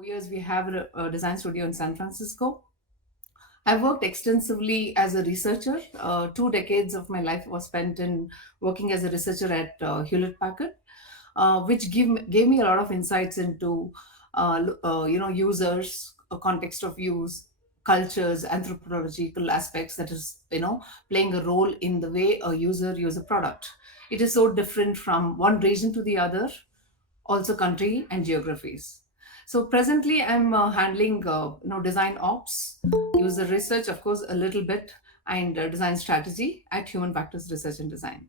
4 years, we have a design studio in San Francisco. I've worked extensively as a researcher. 2 decades of my life was spent in working as a researcher at Hewlett Packard, which gave me a lot of insights into users, a context of use, cultures, anthropological aspects that is playing a role in the way a user use a product. It is so different from one region to the other, also country and geographies. So presently, I'm handling design ops, user research, of course, a little bit, and design strategy at Human Factors Research and Design.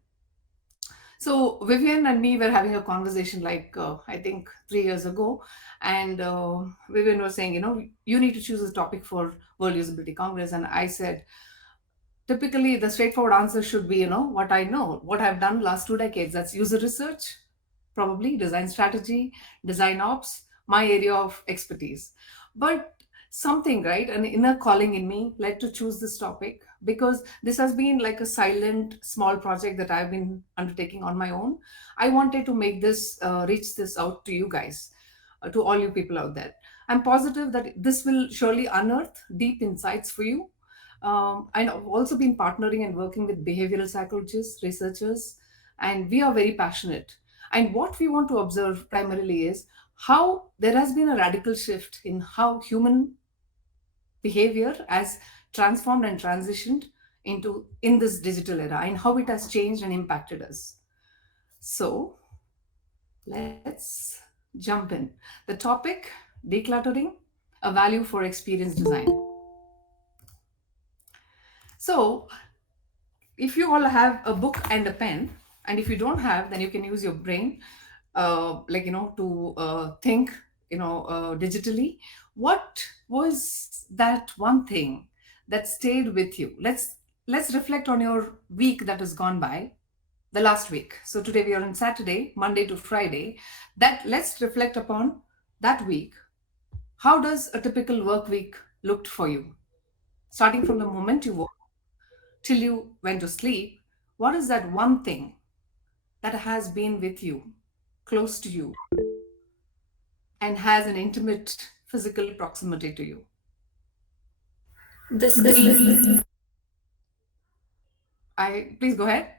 So Vivian and me were having a conversation like I think 3 years ago, and Vivian was saying, you need to choose a topic for World Usability Congress, and I said, typically the straightforward answer should be, what I know, what I've done last 2 decades. That's user research, probably design strategy, design ops, my area of expertise. But something, right, an inner calling in me led to choose this topic because this has been like a silent small project that I've been undertaking on my own. I wanted to make this reach this out to you guys, to all you people out there. I'm positive that this will surely unearth deep insights for you. And I've also been partnering and working with behavioral psychologists, researchers, and we are very passionate. And what we want to observe primarily is how there has been a radical shift in how human behavior has transformed and transitioned into in this digital era and how it has changed and impacted us. So let's jump in. The topic, decluttering, a value for experience design. So if you all have a book and a pen, and if you don't have, then you can use your brain, to think, digitally. What was that one thing that stayed with you? Let's reflect on your week that has gone by, the last week. So today we are on Saturday, Monday to Friday. That let's reflect upon that week. How does a typical work week looked for you? Starting from the moment you woke till you went to sleep, what is that one thing that has been with you, close to you, and has an intimate physical proximity to you? The screen. I please go ahead.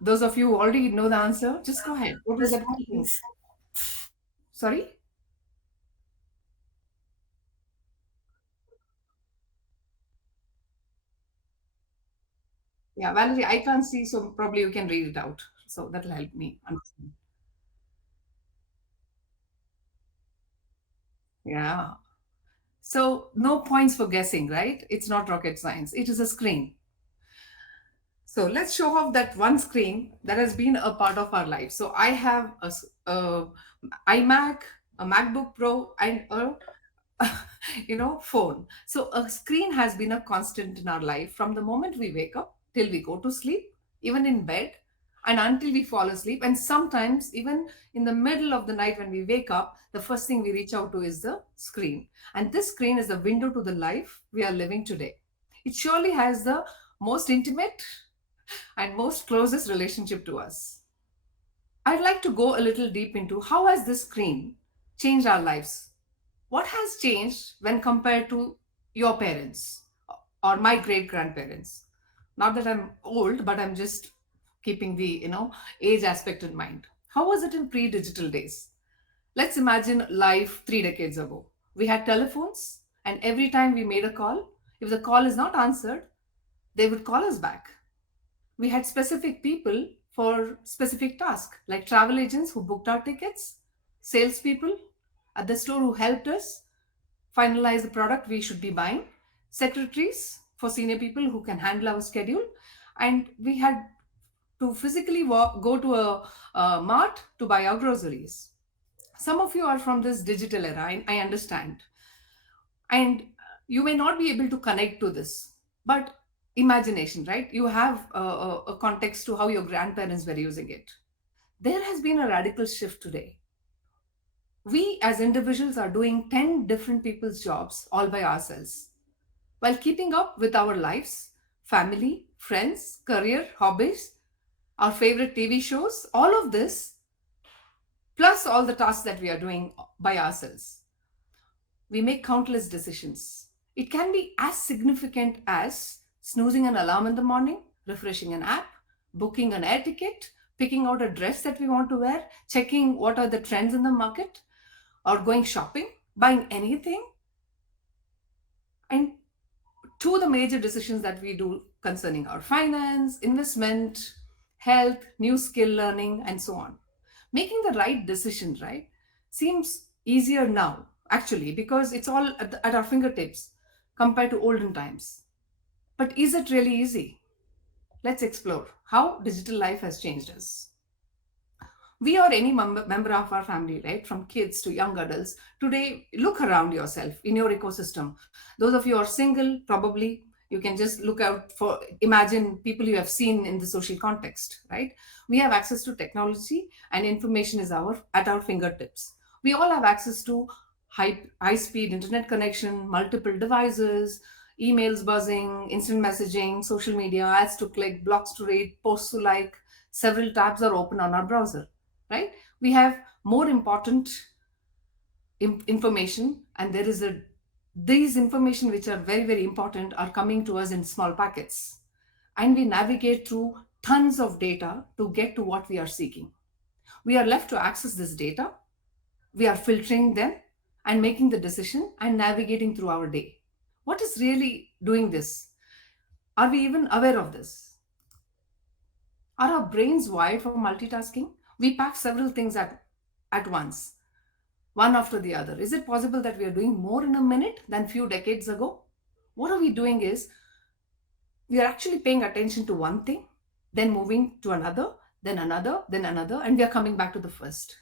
Those of you who already know the answer, just go ahead. What The was that one thing? screens. Sorry? Yeah, Valerie, I can't see, so probably you can read it out. So that'll help me understand. Yeah. So no points for guessing, right? It's not rocket science. It is a screen. So let's show off that one screen that has been a part of our life. So I have a iMac, a MacBook Pro, and a phone. So a screen has been a constant in our life from the moment we wake up till we go to sleep, even in bed, and until we fall asleep. And sometimes even in the middle of the night when we wake up, the first thing we reach out to is the screen. And this screen is the window to the life we are living today. It surely has the most intimate and most closest relationship to us. I'd like to go a little deep into how has this screen changed our lives? What has changed when compared to your parents or my great grandparents? Not that I'm old, but I'm just keeping the age aspect in mind. How was it in pre-digital days? Let's imagine life 3 decades ago. We had telephones, and every time we made a call, if the call is not answered, they would call us back. We had specific people for specific tasks, like travel agents who booked our tickets, salespeople at the store who helped us finalize the product we should be buying, secretaries for senior people who can handle our schedule, and we had to physically go to a mart to buy our groceries. Some of you are from this digital era, I understand, and you may not be able to connect to this, but imagination, right? You have a context to how your grandparents were using it. There has been a radical shift today. We as individuals are doing 10 different people's jobs all by ourselves while keeping up with our lives, family, friends, career, hobbies, our favorite TV shows, all of this, plus all the tasks that we are doing by ourselves. we make countless decisions. It can be as significant as snoozing an alarm in the morning, refreshing an app, booking an air ticket, picking out a dress that we want to wear, checking what are the trends in the market, or going shopping, buying anything. And to the major decisions that we do concerning our finance, investment, health, new skill learning, and so on. Making the right decision, right, seems easier now, actually, because it's all at our fingertips compared to olden times. But is it really easy? Let's explore how digital life has changed us. We or any member of our family, right, from kids to young adults, today look around yourself in your ecosystem. Those of you who are single, probably you can just look out for, imagine people you have seen in the social context, right? We have access to technology and information is at our fingertips. We all have access to high speed internet connection, multiple devices, emails buzzing, instant messaging, social media, ads to click, blogs to read, posts to like. Several tabs are open on our browser, right? We have more important information, and there is a these information which are very very important are coming to us in small packets, and we navigate through tons of data to get to what we are seeking. We are left to access this data, we are filtering them and making the decision and navigating through our day. What is really doing this? Are we even aware of this? Are our brains wired for multitasking? We pack several things at once, one after the other. Is it possible that we are doing more in a minute than few decades ago? What are we doing is we are actually paying attention to one thing, then moving to another, then another, then another, and we are coming back to the first.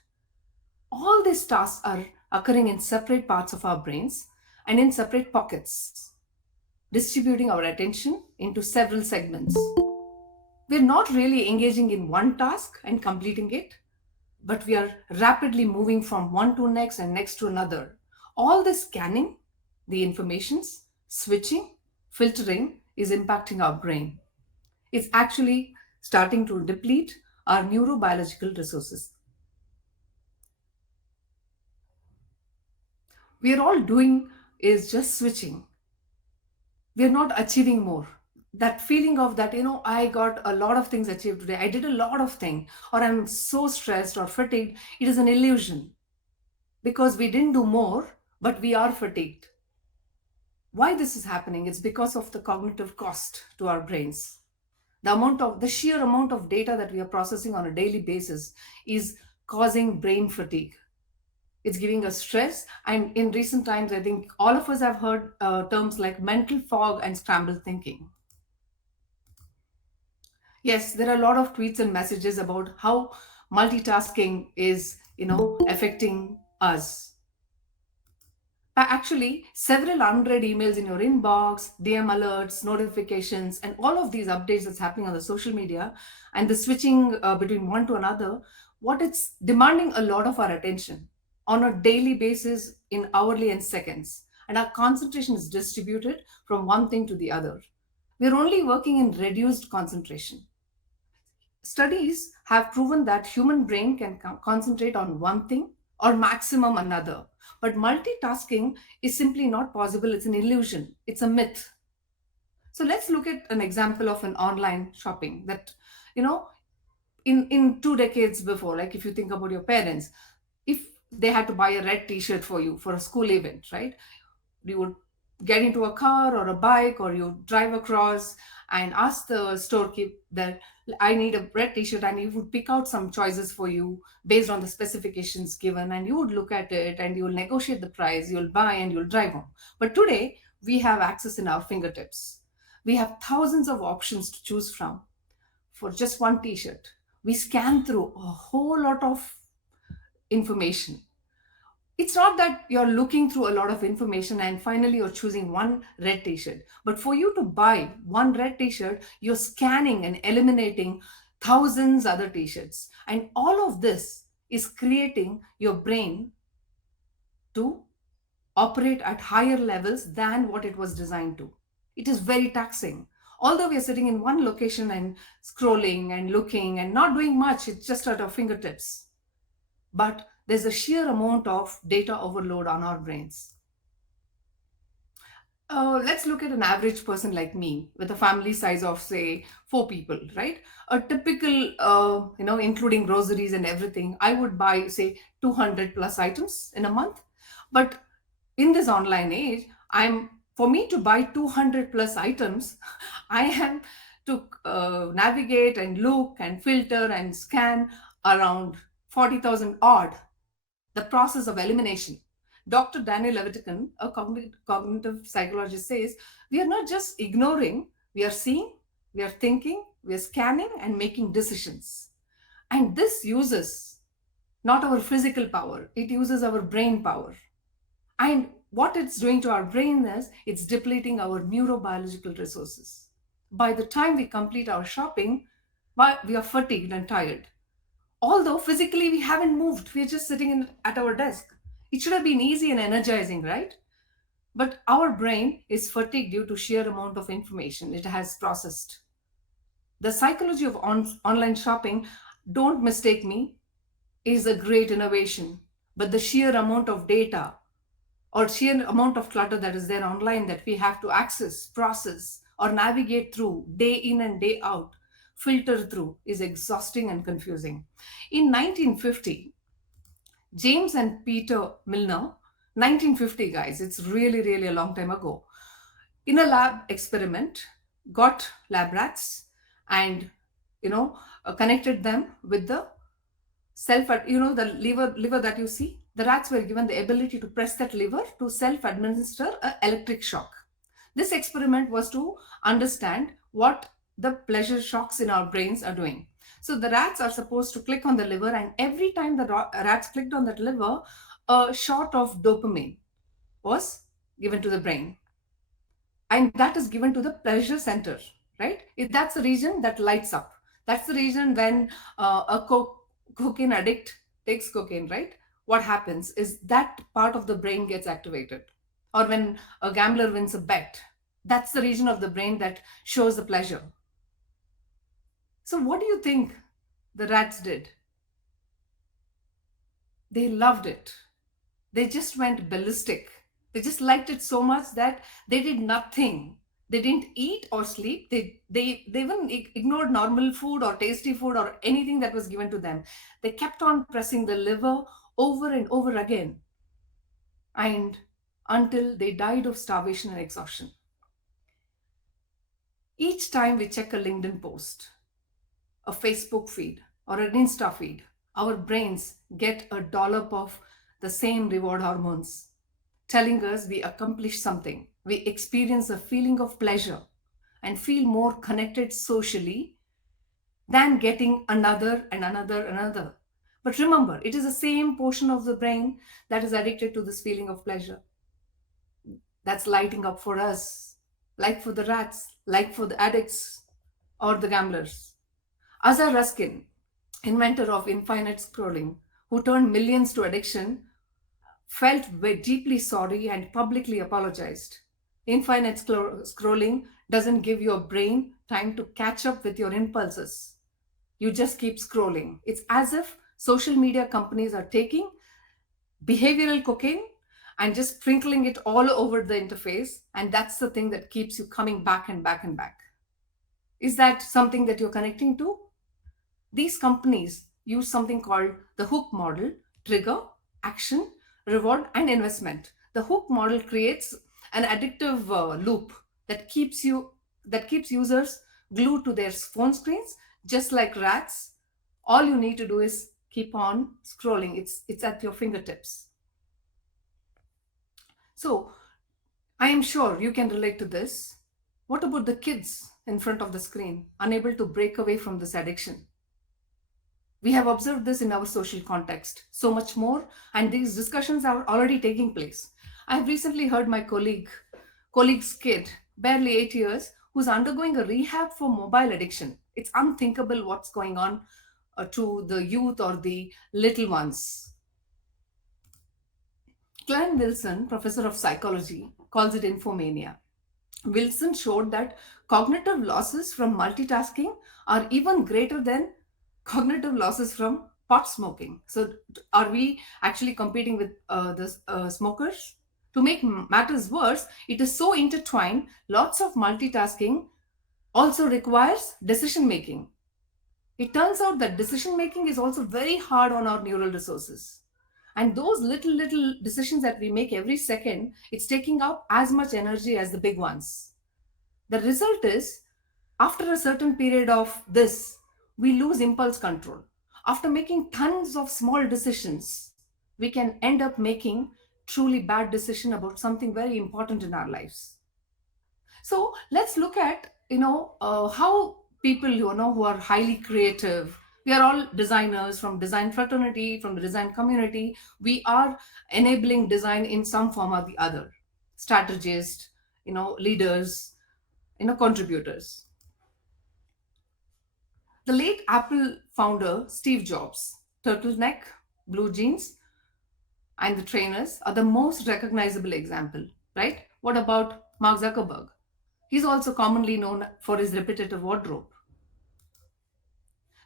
All these tasks are occurring in separate parts of our brains and in separate pockets, distributing our attention into several segments. We're not really engaging in one task and completing it, but we are rapidly moving from one to next and next to another. All this scanning, the informations, switching, filtering is impacting our brain. It's actually starting to deplete our neurobiological resources. We are all doing is just switching. We're not achieving more. That feeling of that, I got a lot of things achieved today, I did a lot of things, or I'm so stressed or fatigued, it is an illusion, because we didn't do more, but we are fatigued. Why this is happening? It's because of the cognitive cost to our brains. The sheer amount of data that we are processing on a daily basis is causing brain fatigue. It's giving us stress, and in recent times I think all of us have heard terms like mental fog and scrambled thinking. Yes, there are a lot of tweets and messages about how multitasking is, affecting us. Actually, several unread emails in your inbox, DM alerts, notifications, and all of these updates that's happening on the social media, and the switching between one to another, what it's demanding a lot of our attention on a daily basis in hourly and seconds. And our concentration is distributed from one thing to the other. We're only working in reduced concentration. Studies have proven that human brain can concentrate on one thing or maximum another. But multitasking is simply not possible. It's an illusion. It's a myth. So let's look at an example of an online shopping that, you know, in 2 decades before, like if you think about your parents, if they had to buy a red t-shirt for you for a school event, right? You would get into a car or a bike, or you drive across and ask the storekeeper that I need a red t-shirt, and he would pick out some choices for you based on the specifications given, and you would look at it and you'll negotiate the price, you'll buy, and you'll drive home. But today we have access in our fingertips. We have thousands of options to choose from for just one t-shirt. We scan through a whole lot of information. It's not that you're looking through a lot of information and finally you're choosing one red t-shirt, but for you to buy one red t-shirt, you're scanning and eliminating thousands other t-shirts, and all of this is creating your brain to operate at higher levels than what it was designed to. It is very taxing. Although we are sitting in one location and scrolling and looking and not doing much, it's just at our fingertips, but there's a sheer amount of data overload on our brains. Let's look at an average person like me with a family size of, say, 4 people, right? A typical, including groceries and everything, I would buy, say, 200 plus items in a month. But in this online age, for me to buy 200 plus items, I am to navigate and look and filter and scan around 40,000 odd, the process of elimination. Dr. Daniel Levitin, a cognitive psychologist, says we are not just ignoring, we are seeing, we are thinking, we are scanning and making decisions. And this uses not our physical power, it uses our brain power. And what it's doing to our brain is it's depleting our neurobiological resources. By the time we complete our shopping, we are fatigued and tired. Although physically we haven't moved, we're just sitting at our desk. It should have been easy and energizing, right? But our brain is fatigued due to sheer amount of information it has processed. The psychology of online shopping, don't mistake me, is a great innovation. But the sheer amount of data or sheer amount of clutter that is there online that we have to access, process, or navigate through day in and day out, filter through, is exhausting and confusing. In 1950, James and Peter Milner, 1950 guys, it's really, really a long time ago, in a lab experiment, got lab rats and, connected them with the the liver that you see. The rats were given the ability to press that lever to self administer an electric shock. This experiment was to understand what the pleasure shocks in our brains are doing. So the rats are supposed to click on the liver, and every time the rats clicked on that liver, a shot of dopamine was given to the brain, and that is given to the pleasure center, right? That's the region that lights up. That's the reason when a cocaine addict takes cocaine, right? What happens is that part of the brain gets activated. Or when a gambler wins a bet, that's the region of the brain that shows the pleasure. So what do you think the rats did? They loved it. They just went ballistic. They just liked it so much that they did nothing. They didn't eat or sleep. They even ignored normal food or tasty food or anything that was given to them. They kept on pressing the lever over and over again, and until they died of starvation and exhaustion. Each time we check a LinkedIn post, a Facebook feed, or an Insta feed, our brains get a dollop of the same reward hormones, telling us we accomplished something. We experience a feeling of pleasure and feel more connected socially than getting another and another and another. But remember, it is the same portion of the brain that is addicted to this feeling of pleasure. That's lighting up for us, like for the rats, like for the addicts or the gamblers. Azar Ruskin, inventor of infinite scrolling, who turned millions to addiction, felt deeply sorry and publicly apologized. Infinite scrolling doesn't give your brain time to catch up with your impulses. You just keep scrolling. It's as if social media companies are taking behavioral cocaine and just sprinkling it all over the interface, and that's the thing that keeps you coming back and back and back. Is that something that you're connecting to? These companies use something called the hook model: trigger, action, reward, and investment. The hook model creates an addictive loop that keeps users glued to their phone screens, just like rats. All you need to do is keep on scrolling. It's at your fingertips. So I am sure you can relate to this. What about the kids in front of the screen, unable to break away from this addiction? We have observed this in our social context, so much more, and these discussions are already taking place. I've recently heard my colleague's kid, barely 8 years, who's undergoing a rehab for mobile addiction. It's unthinkable what's going on to the youth or the little ones. Glenn Wilson, professor of psychology, calls it infomania. Wilson showed that cognitive losses from multitasking are even greater than cognitive losses from pot smoking. So, are we actually competing with the smokers? To make matters worse, it is so intertwined, lots of multitasking also requires decision making. It turns out that decision making is also very hard on our neural resources. And those little decisions that we make every second, it's taking up as much energy as the big ones. The result is, after a certain period of this, we lose impulse control. After making tons of small decisions, we can end up making truly bad decision about something very important in our lives. So let's look at how people who are highly creative. We are all designers from design fraternity, from the design community. We are enabling design in some form or the other. Strategists, leaders, contributors. The late Apple founder Steve Jobs, turtleneck, blue jeans, and the trainers are the most recognizable example, right? What about Mark Zuckerberg? He's also commonly known for his repetitive wardrobe.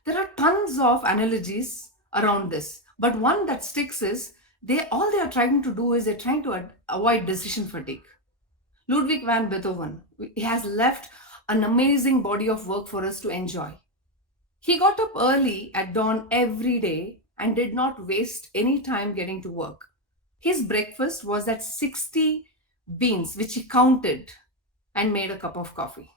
There are tons of analogies around this, but one that sticks is they are trying to do is they're trying to avoid decision fatigue. Ludwig van Beethoven, he has left an amazing body of work for us to enjoy. He got up early at dawn every day and did not waste any time getting to work. His breakfast was at 60 beans, which he counted and made a cup of coffee.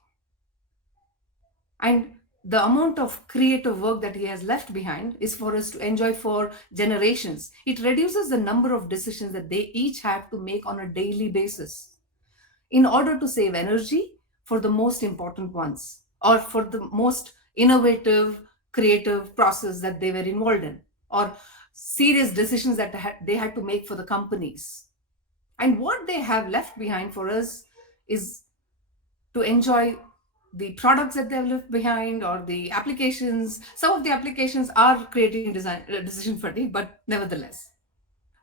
And the amount of creative work that he has left behind is for us to enjoy for generations. It reduces the number of decisions that they each have to make on a daily basis in order to save energy for the most important ones or for the most innovative, creative process that they were involved in or serious decisions that they had to make for the companies. And what they have left behind for us is to enjoy the products that they've left behind or the applications. Some of the applications are creating decision fatigue, but nevertheless,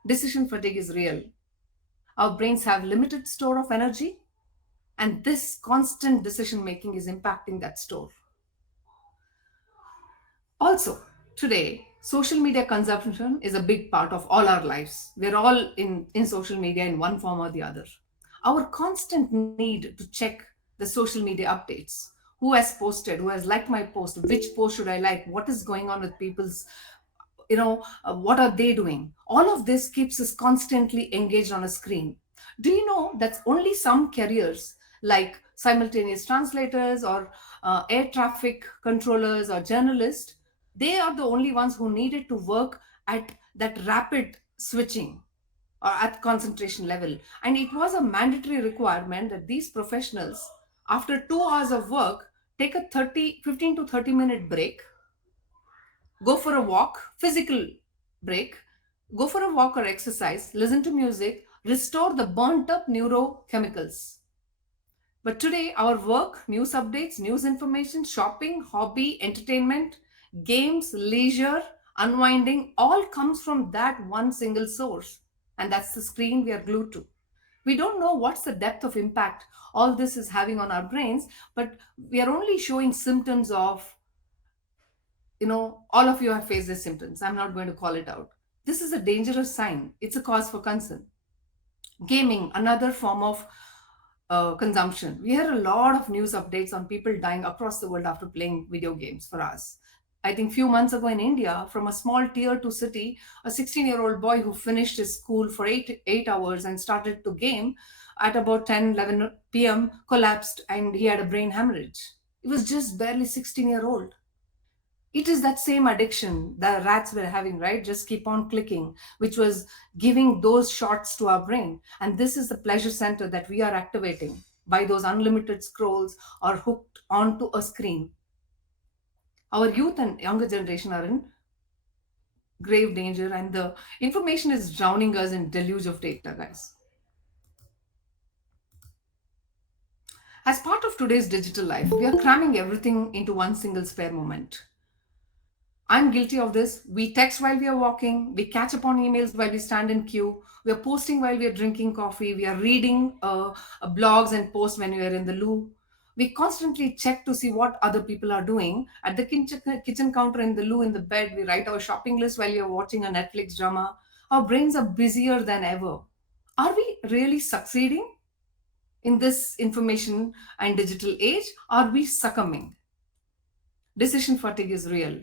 decision fatigue is real. Our brains have limited store of energy, and this constant decision making is impacting that store. Also, today, social media consumption is a big part of all our lives. We're all in social media in one form or the other. Our constant need to check the social media updates. Who has posted? Who has liked my post? Which post should I like? What is going on with people's, what are they doing? All of this keeps us constantly engaged on a screen. Do you know that only some careers like simultaneous translators or air traffic controllers or journalists, they are the only ones who needed to work at that rapid switching or at concentration level. And it was a mandatory requirement that these professionals, after 2 hours of work, take a 15 to 30-minute break, go for a walk, physical break, go for a walk or exercise, listen to music, restore the burnt up neurochemicals. But today, our work, news updates, news information, shopping, hobby, entertainment, games, leisure, unwinding all comes from that one single source. And that's the screen we are glued to. We don't know what's the depth of impact all this is having on our brains, but we are only showing symptoms of, all of you have faced these symptoms. I'm not going to call it out. This is a dangerous sign. It's a cause for concern. Gaming, another form of consumption. We hear a lot of news updates on people dying across the world after playing video games for us. I think few months ago in India, from a small tier 2 city, a 16-year-old boy who finished his school for 8 hours and started to game at about 10, 11 p.m. collapsed and he had a brain hemorrhage. He was just barely 16-year-old. It is that same addiction the rats were having, right? Just keep on clicking, which was giving those shots to our brain. And this is the pleasure center that we are activating by those unlimited scrolls or hooked onto a screen. Our youth and younger generation are in grave danger, and the information is drowning us in deluge of data, guys. As part of today's digital life, we are cramming everything into one single spare moment. I'm guilty of this. We text while we are walking. We catch up on emails while we stand in queue. We are posting while we are drinking coffee. We are reading blogs and posts when we are in the loo. We constantly check to see what other people are doing. At the kitchen counter, in the loo, in the bed, we write our shopping list while we are watching a Netflix drama. Our brains are busier than ever. Are we really succeeding in this information and digital age? Are we succumbing? Decision fatigue is real.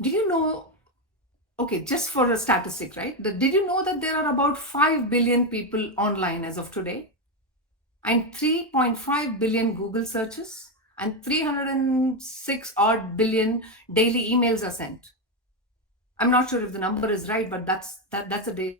Did you know? Okay, just for a statistic, right? Did you know that there are about 5 billion people online as of today, and 3.5 billion Google searches, and 306 odd billion daily emails are sent? I'm not sure if the number is right, but that's a data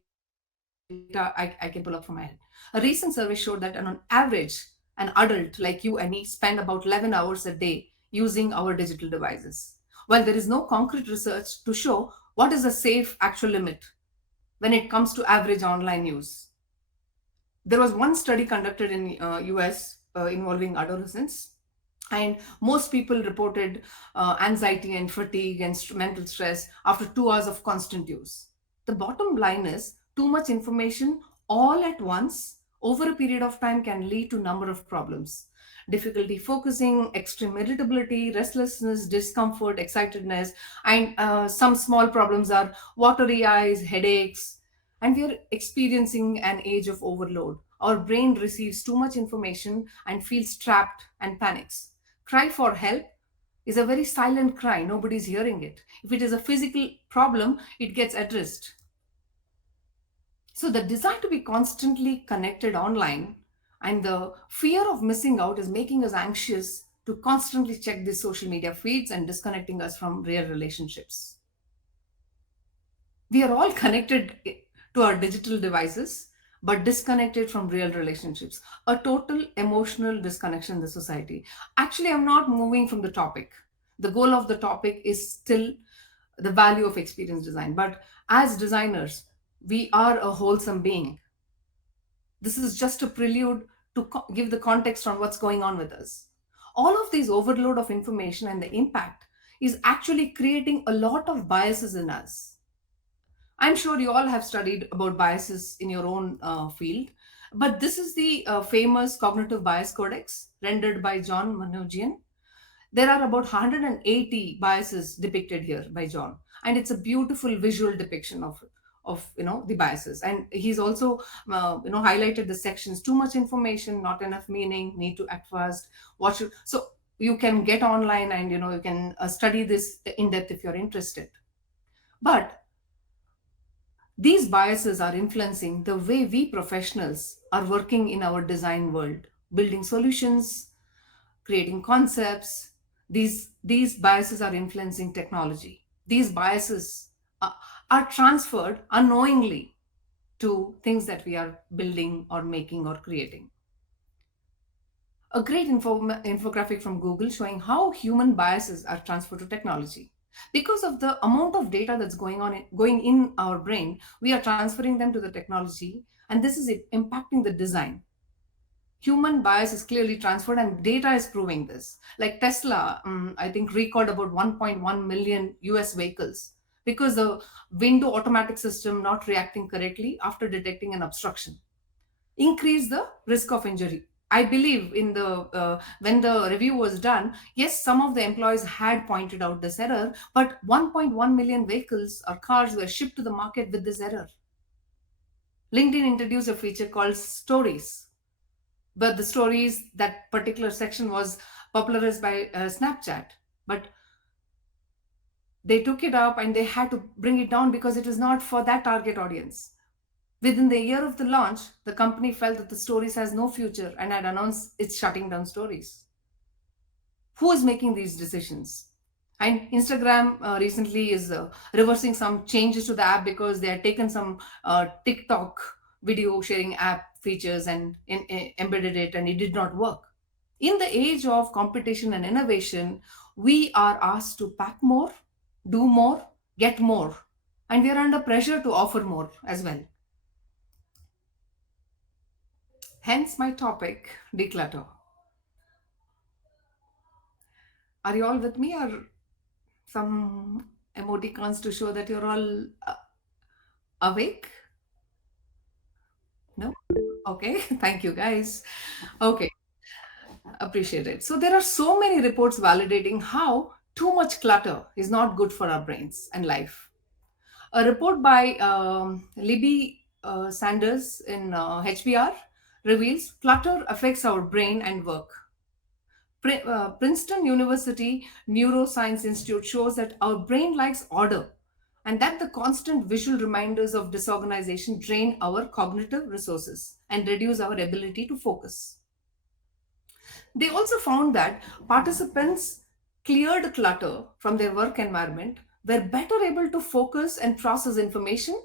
I can pull up from my head. A recent survey showed that on average, an adult like you and me spend about 11 hours a day using our digital devices. While there is no concrete research to show what is a safe actual limit when it comes to average online use. There was one study conducted in US involving adolescents, and most people reported anxiety and fatigue and mental stress after 2 hours of constant use. The bottom line is too much information all at once over a period of time can lead to number of problems: difficulty focusing, extreme irritability, restlessness, discomfort, excitedness, and some small problems are watery eyes, headaches. And we are experiencing an age of overload. Our brain receives too much information and feels trapped and panics. Cry for help is a very silent cry, nobody's hearing it. If it is a physical problem, it gets addressed. So the desire to be constantly connected online and the fear of missing out is making us anxious to constantly check these social media feeds and disconnecting us from real relationships. We are all connected to our digital devices, but disconnected from real relationships. A total emotional disconnection in the society. Actually, I'm not moving from the topic. The goal of the topic is still the value of experience design. But as designers, we are a wholesome being. This is just a prelude to give the context on what's going on with us. All of these overload of information and the impact is actually creating a lot of biases in us. I'm sure you all have studied about biases in your own field, but this is the famous cognitive bias codex rendered by John Manoogian. There are about 180 biases depicted here by John, and it's a beautiful visual depiction of the biases. And he's also highlighted the sections: too much information, not enough meaning, need to act fast, what should. So you can get online and you can study this in depth if you're interested. But these biases are influencing the way we professionals are working in our design world, building solutions, creating concepts. These biases are influencing technology. These biases are transferred unknowingly to things that we are building or making or creating. A great infographic from Google showing how human biases are transferred to technology. Because of the amount of data that's going in our brain, we are transferring them to the technology, and this is impacting the design. Human bias is clearly transferred, and data is proving this. Like Tesla, I think recalled about 1.1 million US vehicles because the window automatic system not reacting correctly after detecting an obstruction increase the risk of injury. I believe in the when the review was done, yes, some of the employees had pointed out this error, but 1.1 million vehicles or cars were shipped to the market with this error. LinkedIn introduced a feature called stories, but the stories, that particular section was popularized by Snapchat. But they took it up and they had to bring it down because it is not for that target audience. Within the year of the launch, the company felt that the stories has no future and had announced it's shutting down stories. Who is making these decisions? And Instagram recently is reversing some changes to the app because they had taken some TikTok video sharing app features and embedded it, and it did not work. In the age of competition and innovation, we are asked to pack more, do more, get more, and we are under pressure to offer more as well. Hence my topic, declutter. Are you all with me, or some emoticons to show that you're all awake? No? Okay, thank you guys. Okay, appreciate it. So there are so many reports validating how too much clutter is not good for our brains and life. A report by Libby Sanders in HBR reveals clutter affects our brain and work. Princeton University Neuroscience Institute shows that our brain likes order and that the constant visual reminders of disorganization drain our cognitive resources and reduce our ability to focus. They also found that participants cleared clutter from their work environment, were better able to focus and process information,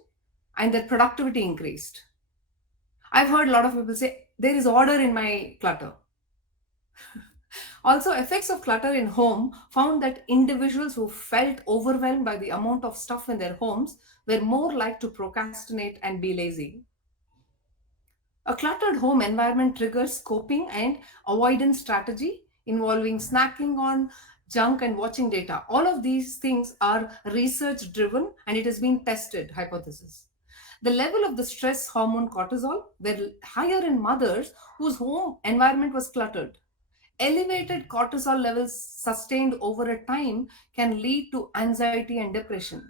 and their productivity increased. I've heard a lot of people say, there is order in my clutter. Also, effects of clutter in home found that individuals who felt overwhelmed by the amount of stuff in their homes were more likely to procrastinate and be lazy. A cluttered home environment triggers coping and avoidance strategy involving snacking on junk and watching data. All of these things are research driven and it has been tested hypothesis. The level of the stress hormone cortisol were higher in mothers whose home environment was cluttered. Elevated cortisol levels sustained over a time can lead to anxiety and depression.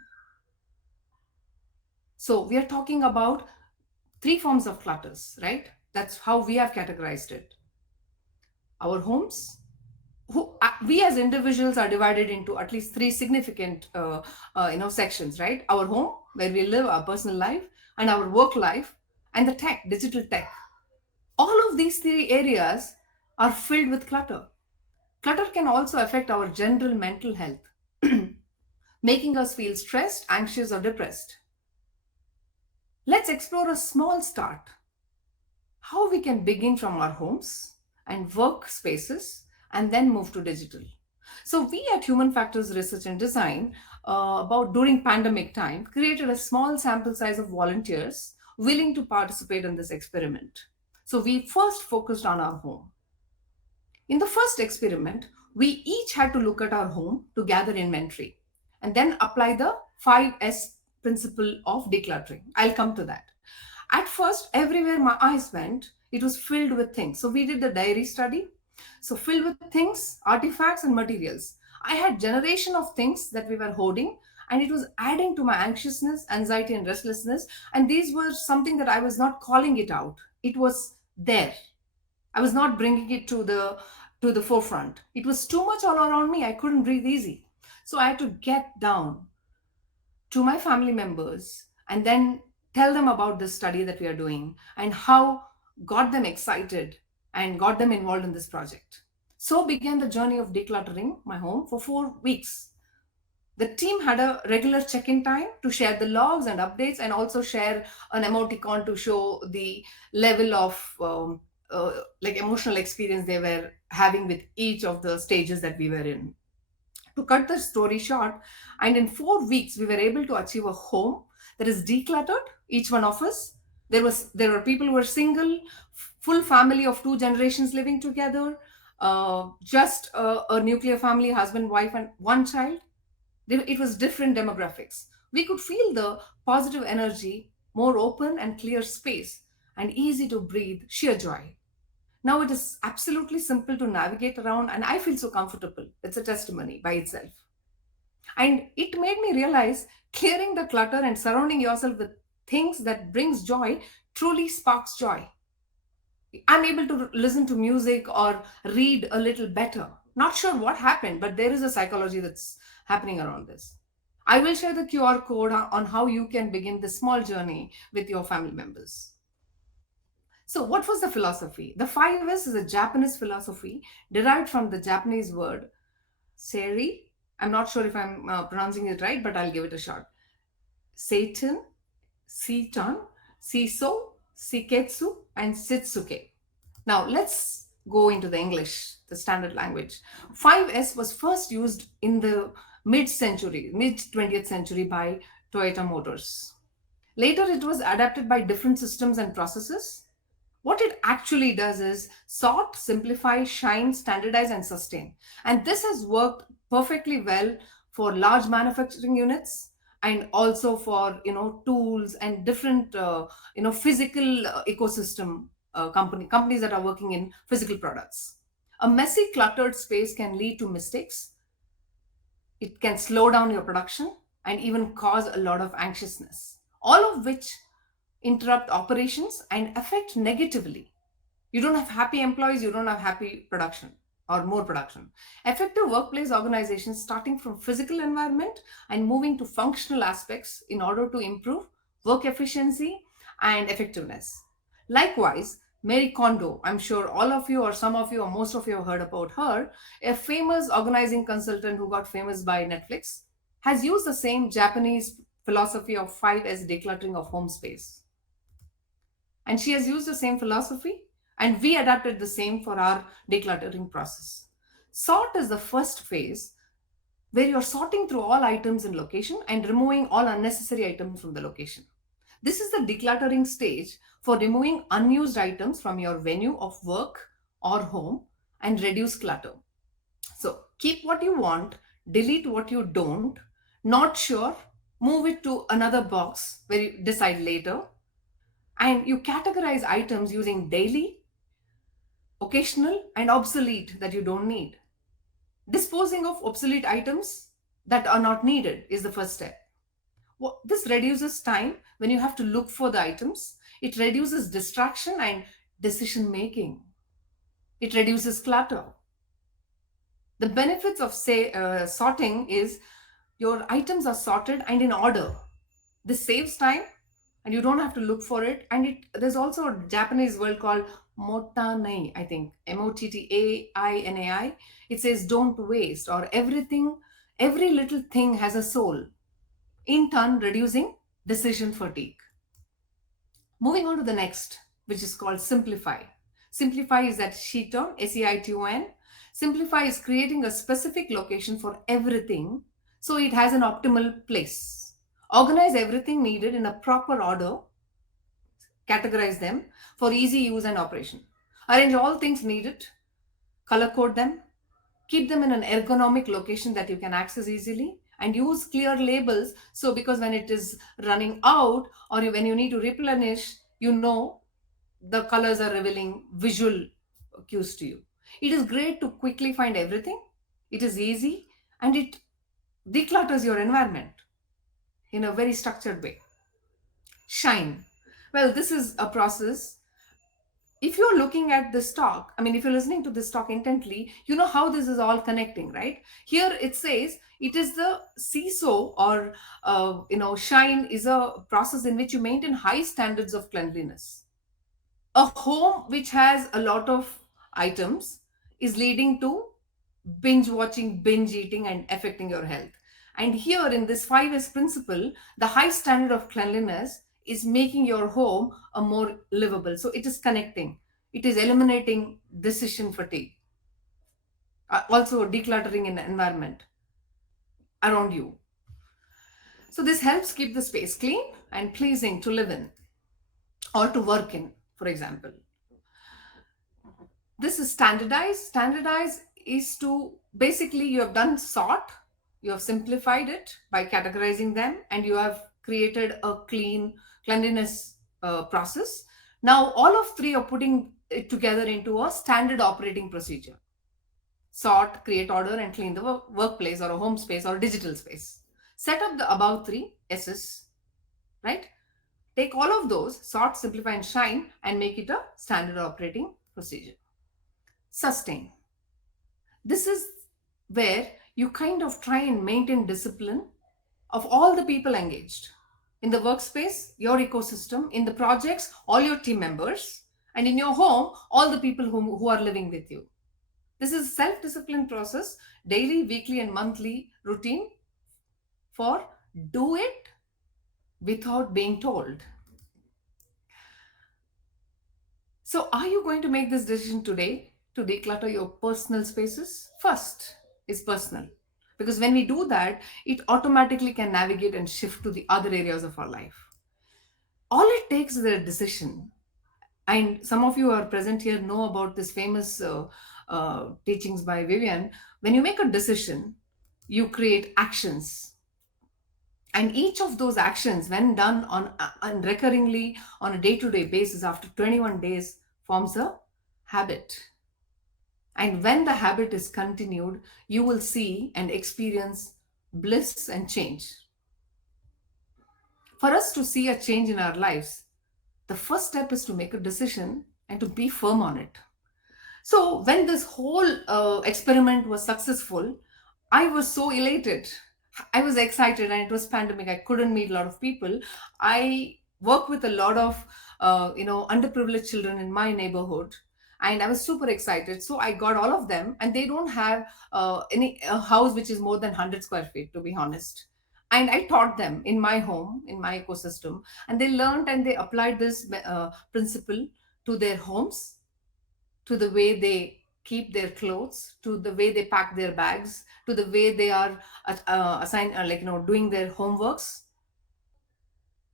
So, we are talking about three forms of clutters, right? That's how we have categorized it. Our homes, we as individuals are divided into at least three significant sections, right? Our home, where we live our personal life, and our work life, and the tech, digital tech. All of these three areas are filled with clutter. Clutter can also affect our general mental health, making us feel stressed, anxious, or depressed. Let's explore a small start, how we can begin from our homes and workspaces and then move to digital. So we at Human Factors Research and Design, about during pandemic time, created a small sample size of volunteers willing to participate in this experiment. So we first focused on our home. In the first experiment, we each had to look at our home to gather inventory and then apply the 5S principle of decluttering. I'll come to that. At first, everywhere my eyes went, it was filled with things. So we did the diary study. So filled with things, artifacts, and materials. I had generation of things that we were hoarding, and it was adding to my anxiousness, anxiety, and restlessness. And these were something that I was not calling it out. It was there. I was not bringing it to the forefront. It was too much all around me. I couldn't breathe easy. So I had to get down to my family members and then tell them about this study that we are doing and how got them excited and got them involved in this project. So began the journey of decluttering my home for 4 weeks. The team had a regular check-in time to share the logs and updates and also share an emoticon to show the level of like emotional experience they were having with each of the stages that we were in. To cut the story short, and in 4 weeks, we were able to achieve a home that is decluttered, each one of us. There were people who were single, full family of two generations living together, just a nuclear family, husband, wife, and one child. It was different demographics. We could feel the positive energy, more open and clear space, and easy to breathe, sheer joy. Now it is absolutely simple to navigate around, and I feel so comfortable. It's a testimony by itself. And it made me realize clearing the clutter and surrounding yourself with things that brings joy truly sparks joy. I'm able to listen to music or read a little better. Not sure what happened, but there is a psychology that's happening around this. I will share the QR code on how you can begin this small journey with your family members. So, what was the philosophy? The 5S is a Japanese philosophy derived from the Japanese word Seri. I'm not sure if I'm pronouncing it right, but I'll give it a shot. Satan, Sitan, Siso, Siketsu, and Sitsuke. Now, let's go into the English, the standard language. 5S was first used in the mid 20th century by Toyota Motors. Later, it was adapted by different systems and processes. What it actually does is sort, simplify, shine, standardize, and sustain. And this has worked perfectly well for large manufacturing units and also for tools and different physical ecosystem companies that are working in physical products. A messy, cluttered space can lead to mistakes. It can slow down your production and even cause a lot of anxiousness, all of which interrupt operations and affect negatively. You don't have happy employees, you don't have happy production or more production. Effective workplace organizations starting from physical environment and moving to functional aspects in order to improve work efficiency and effectiveness. Likewise, Mary Kondo, I'm sure all of you or some of you or most of you have heard about her, a famous organizing consultant who got famous by Netflix, has used the same Japanese philosophy of 5S decluttering of home space. And she has used the same philosophy, and we adapted the same for our decluttering process. Sort is the first phase where you're sorting through all items in location and removing all unnecessary items from the location. This is the decluttering stage for removing unused items from your venue of work or home and reduce clutter. So keep what you want, delete what you don't, not sure, move it to another box where you decide later, and you categorize items using daily, occasional, and obsolete that you don't need. Disposing of obsolete items that are not needed is the first step. This reduces time when you have to look for the items. It reduces distraction and decision making. It reduces clutter. The benefits of sorting is your items are sorted and in order. This saves time and you don't have to look for it. And there's also a Japanese word called motanai, I think, Mottainai. It says don't waste, or every little thing has a soul, in turn reducing decision fatigue. Moving on to the next, which is called simplify. Simplify is that Seiton, Seiton. Simplify is creating a specific location for everything so it has an optimal place. Organize everything needed in a proper order, categorize them for easy use and operation. Arrange all things needed, color code them, keep them in an ergonomic location that you can access easily, and use clear labels so because when it is running out or when you need to replenish, you know the colors are revealing visual cues to you. It is great to quickly find everything. It is easy and it declutters your environment in a very structured way. Shine. Well, this is a process. If you're looking at this talk, I mean, if you're listening to this talk intently, you know how this is all connecting, right? Here it says it is the seesaw or, shine is a process in which you maintain high standards of cleanliness. A home which has a lot of items is leading to binge watching, binge eating, and affecting your health. And here in this 5S principle, the high standard of cleanliness is making your home a more livable. So it is connecting, it is eliminating decision fatigue, also decluttering in the environment around you. So this helps keep the space clean and pleasing to live in or to work in, for example. This is standardized. Standardized is to basically you have done sort, you have simplified it by categorizing them, and you have created a cleanliness process. Now all of three are putting it together into a standard operating procedure. Sort, create order, and clean the workplace or a home space or a digital space. Set up the above three S's, right? Take all of those, sort, simplify, and shine, and make it a standard operating procedure. Sustain. This is where you kind of try and maintain discipline of all the people engaged in the workspace, your ecosystem, in the projects, all your team members, and in your home, all the people who are living with you. This is a self-discipline process, daily, weekly, and monthly routine for do it without being told. So, are you going to make this decision today to declutter your personal spaces? First is personal. Because when we do that, it automatically can navigate and shift to the other areas of our life. All it takes is a decision. And some of you who are present here know about this famous teachings by Vivian. When you make a decision, you create actions. And each of those actions, when done on recurringly on a day-to-day basis after 21 days, forms a habit. And when the habit is continued, you will see and experience bliss and change. For us to see a change in our lives, the first step is to make a decision and to be firm on it. So when this whole experiment was successful, I was so elated. I was excited, and it was pandemic. I couldn't meet a lot of people. I work with a lot of underprivileged children in my neighborhood, and I was super excited. So I got all of them, and they don't have any a house which is more than 100 square feet, to be honest. And I taught them in my home, in my ecosystem, and they learned and they applied this principle to their homes, to the way they keep their clothes, to the way they pack their bags, to the way they are assigned, doing their homeworks.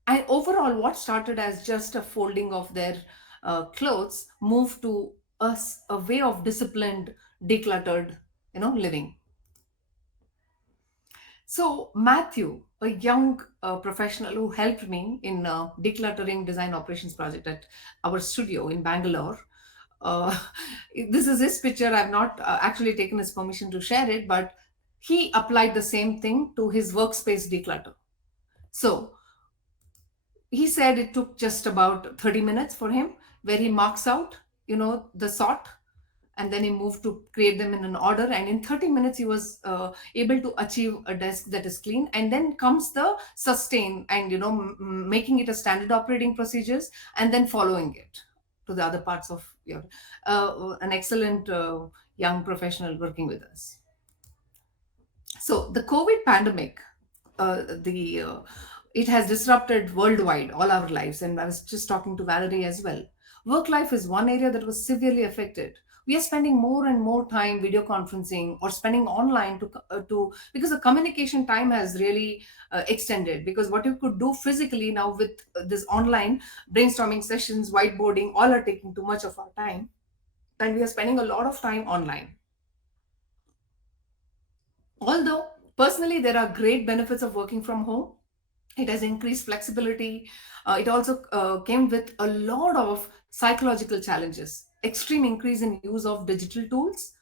And overall, what started as just a folding of their clothes moved to a way of disciplined, decluttered, living. So Matthew, a young professional who helped me in decluttering design operations project at our studio in Bangalore. Uh, this is his picture. I've not actually taken his permission to share it, but he applied the same thing to his workspace declutter. So he said it took just about 30 minutes for him, where he marks out, the sort, and then he moved to create them in an order, and in 30 minutes he was able to achieve a desk that is clean. And then comes the sustain and making it a standard operating procedures, and then following it to the other parts of your an excellent young professional working with us. So the COVID pandemic, the it has disrupted worldwide all our lives, and I was just talking to Valerie as well. Work life is one area that was severely affected. We are spending more and more time video conferencing or spending online to because the communication time has really extended. Because what you could do physically now with this online brainstorming sessions, whiteboarding, all are taking too much of our time, and we are spending a lot of time online. Although personally there are great benefits of working from home, it has increased flexibility. It also came with a lot of psychological challenges. Extreme increase in use of digital tools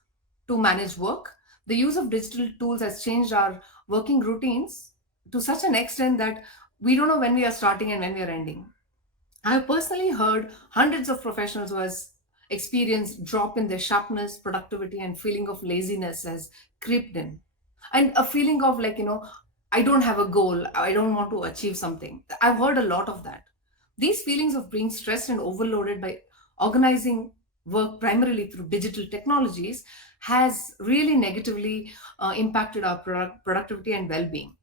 to manage work. The use of digital tools has changed our working routines to such an extent that we don't know when we are starting and when we are ending. I have personally heard hundreds of professionals who has experienced drop in their sharpness, productivity, and feeling of laziness has creeped in. And a feeling of I don't have a goal, I don't want to achieve something. I've heard a lot of that. These feelings of being stressed and overloaded by organizing work primarily through digital technologies has really negatively impacted our productivity and well-being.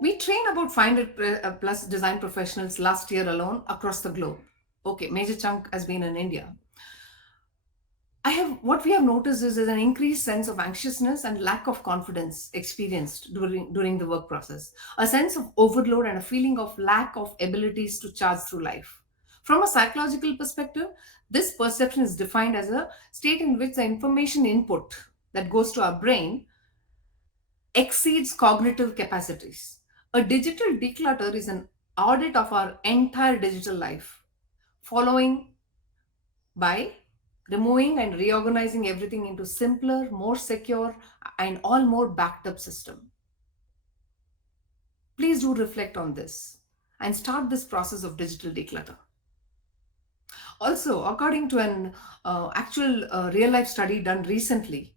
We trained about 500 plus design professionals last year alone across the globe. Okay, major chunk has been in India. I have what we have noticed is an increased sense of anxiousness and lack of confidence experienced during the work process, a sense of overload and a feeling of lack of abilities to charge through life. From a psychological perspective, this perception is defined as a state in which the information input that goes to our brain exceeds cognitive capacities. A digital declutter is an audit of our entire digital life, following by removing and reorganizing everything into simpler, more secure, and all more backed up system. Please do reflect on this and start this process of digital declutter. Also, according to an actual real life study done recently,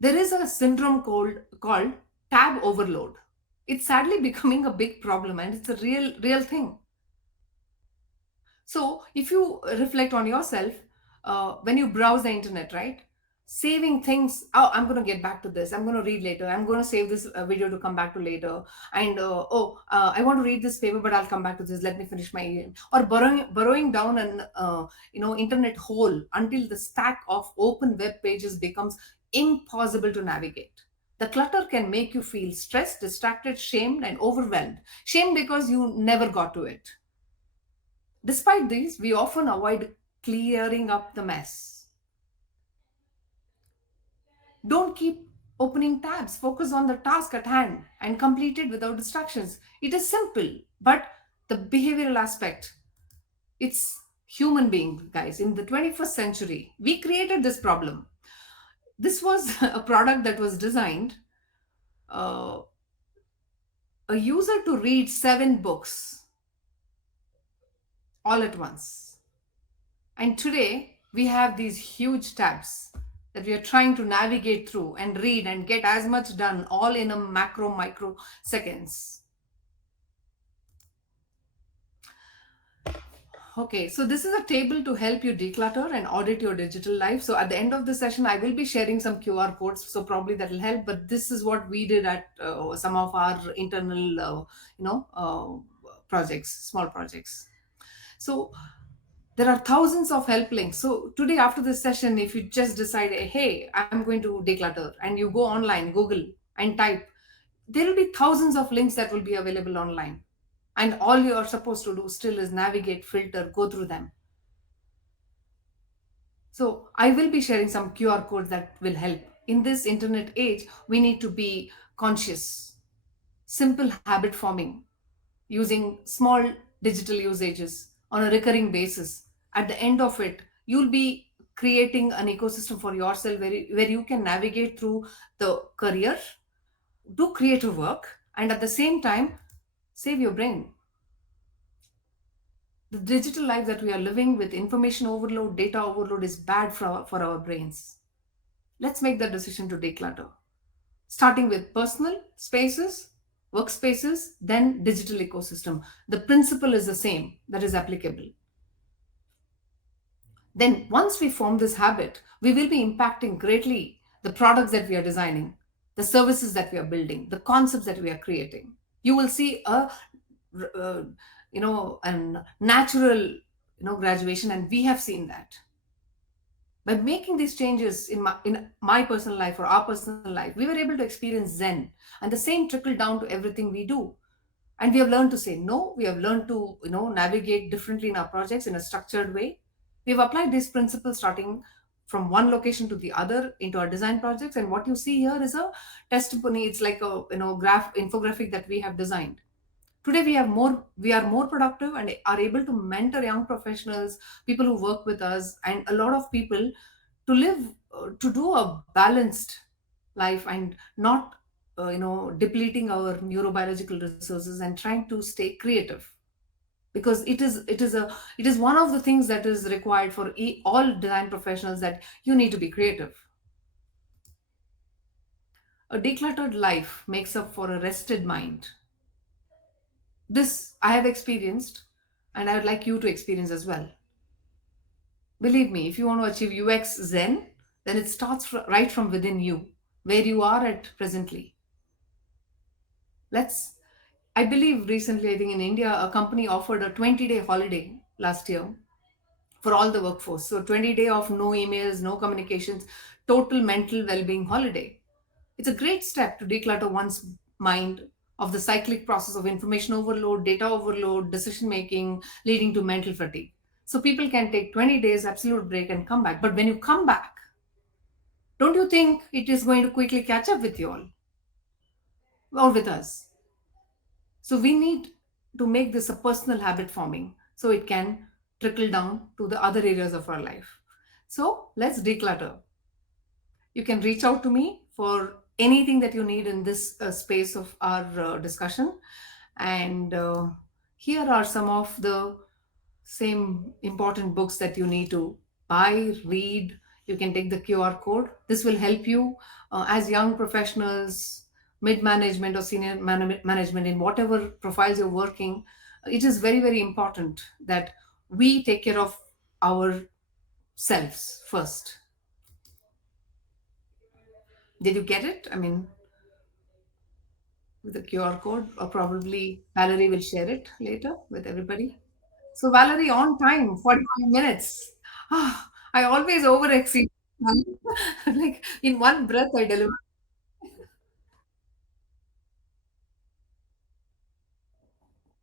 there is a syndrome called tab overload. It's sadly becoming a big problem, and it's a real thing. So, if you reflect on yourself, when you browse the internet, right? Saving things, oh, I'm going to get back to this. I'm going to read later. I'm going to save this video to come back to later. And I want to read this paper, but I'll come back to this. Let me finish my email. Or burrowing down an internet hole until the stack of open web pages becomes impossible to navigate. The clutter can make you feel stressed, distracted, shamed, and overwhelmed. Shamed because you never got to it. Despite these, we often avoid clearing up the mess. Don't keep opening tabs. Focus on the task at hand and complete it without distractions. It is simple, but the behavioral aspect, it's human being, guys. In the 21st century, we created this problem. This was a product that was designed uh, a user to read 7 books all at once. And today we have these huge tabs that we are trying to navigate through and read and get as much done all in a macro micro seconds. Okay, so this is a table to help you declutter and audit your digital life. So at the end of the session, I will be sharing some QR codes. So probably that will help. But this is what we did at some of our internal, projects, small projects. So there are thousands of help links. So today after this session, if you just decide, hey, I'm going to declutter, and you go online, Google, and type, there will be thousands of links that will be available online. And all you are supposed to do still is navigate, filter, go through them. So I will be sharing some QR codes that will help. In this internet age, we need to be conscious, simple habit forming, using small digital usages on a recurring basis. At the end of it, you'll be creating an ecosystem for yourself where you can navigate through the career, do creative work, and at the same time, save your brain. The digital life that we are living with information overload, data overload is bad for our brains. Let's make the decision to declutter, starting with personal spaces, workspaces, then digital ecosystem. The principle is the same, that is applicable. Then, once we form this habit, we will be impacting greatly the products that we are designing, the services that we are building, the concepts that we are creating. You will see uh, a natural, graduation, and we have seen that. By making these changes in my personal life or our personal life, we were able to experience Zen, and the same trickled down to everything we do. And we have learned to say no. We have learned to navigate differently in our projects in a structured way. We've applied these principles starting from one location to the other into our design projects. And what you see here is a testimony. It's like a graph infographic that we have designed. Today we are more productive and are able to mentor young professionals, people who work with us, and a lot of people to live, to do a balanced life and not depleting our neurobiological resources and trying to stay creative, because it is one of the things that is required for all design professionals, that you need to be creative. A decluttered life makes up for a rested mind. This I have experienced, and I would like you to experience as well. Believe me, if you want to achieve UX Zen, then it starts right from within you, where you are at presently. Let's, I believe recently, I think in India, a company offered a 20-day holiday last year for all the workforce. So 20-day of no emails, no communications, total mental well-being holiday. It's a great step to declutter one's mind of the cyclic process of information overload, data overload, decision making, leading to mental fatigue. So people can take 20 days absolute break and come back. But when you come back, don't you think it is going to quickly catch up with you all or with us? So we need to make this a personal habit forming so it can trickle down to the other areas of our life. So let's declutter. You can reach out to me for anything that you need in this space of our discussion. And here are some of the same important books that you need to buy, read. You can take the QR code. This will help you as young professionals, mid management, or senior management, in whatever profiles you're working. It is very, very important that we take care of ourselves first. Did you get it? I mean, with the QR code, or probably Valerie will share it later with everybody. So, Valerie, on time, 45 minutes. Ah, I always over exceed. Like in one breath, I deliver.